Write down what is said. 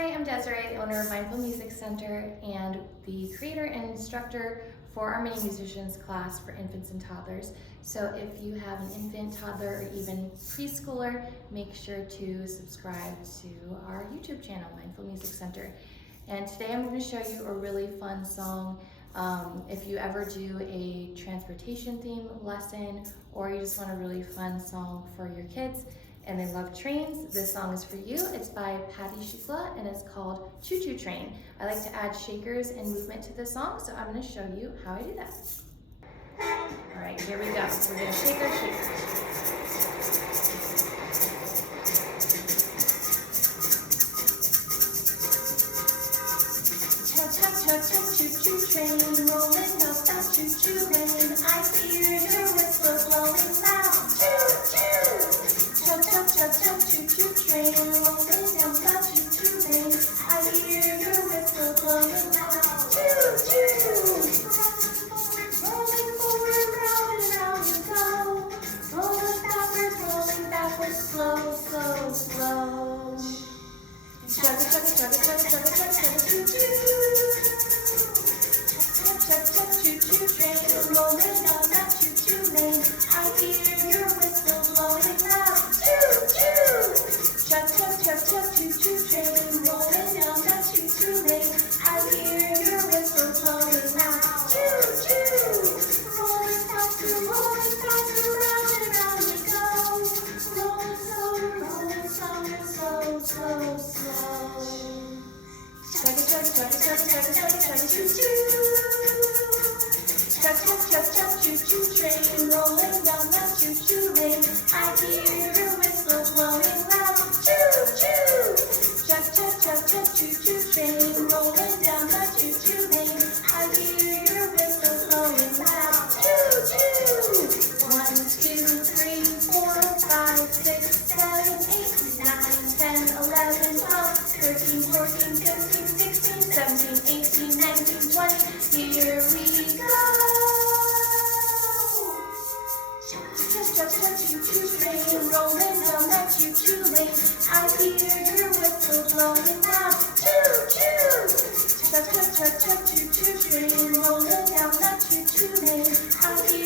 Hi, I'm Desiree, the owner of Mindful Music Center and the creator and instructor for our mini musicians class for infants and toddlers. So if you have an infant, toddler, or even preschooler, make sure to subscribe to our YouTube channel, Mindful Music Center. And today I'm going to show you a really fun song. If you ever do a transportation theme lesson, or you just want a really fun song for your kids and they love trains, this song is for you. It's by Patty Shukla and it's called Choo Choo Train. I like to add shakers and movement to this song, so I'm going to show you how I do that. All right, here we go. We're going to shake our shakers. Chug, chug, choo-choo train, rolling up that choo-choo lane. I hear your whistle blowing loud. Choo-choo! Chug, chug, chug, chug, choo-choo train, rolling down that choo-choo lane. I hear your whistle blowing loud. Choo-choo! Rolling forward, round and round you go. Rolling backwards, slow, slow, slow. Chug, chug, chug, chug, chug, chug, chug, choo-choo. Chug, chug, choo-choo train, rolling down that choo-choo lane. I hear your whistle blowing loud. Choo-choo! Chug, chug, chug, chug, choo-choo train, rolling down that choo-choo lane. I hear your whistle blowing loud. Choo-choo! Rolling faster, round and round we go. Rolling slower, slow, slow, slow. Chug, chug, chug, chug, chug, chug, chug, choo-choo. Chug, chug, chug, chug, choo-choo train, rolling down that choo-choo lane. I hear your whistle blowing loud. Choo-choo! Chug, chug, chug, chug, choo-choo train, rolling down that choo-choo lane. I hear your whistle blowing loud. Choo-choo! 1, 2, 3, 4, 5, 6, 7, 8, 9, 10, 11, 12, 13, 14, 15, 16, 17, 18, 19, 20. Here we go! Chug, chug, chug, choo-choo train, rolling down that choo-choo lane. I hear your whistle blowing loud. Choo-choo! Chug, chug, chug, chug, choo-choo train, rolling down that choo-choo lane. I hear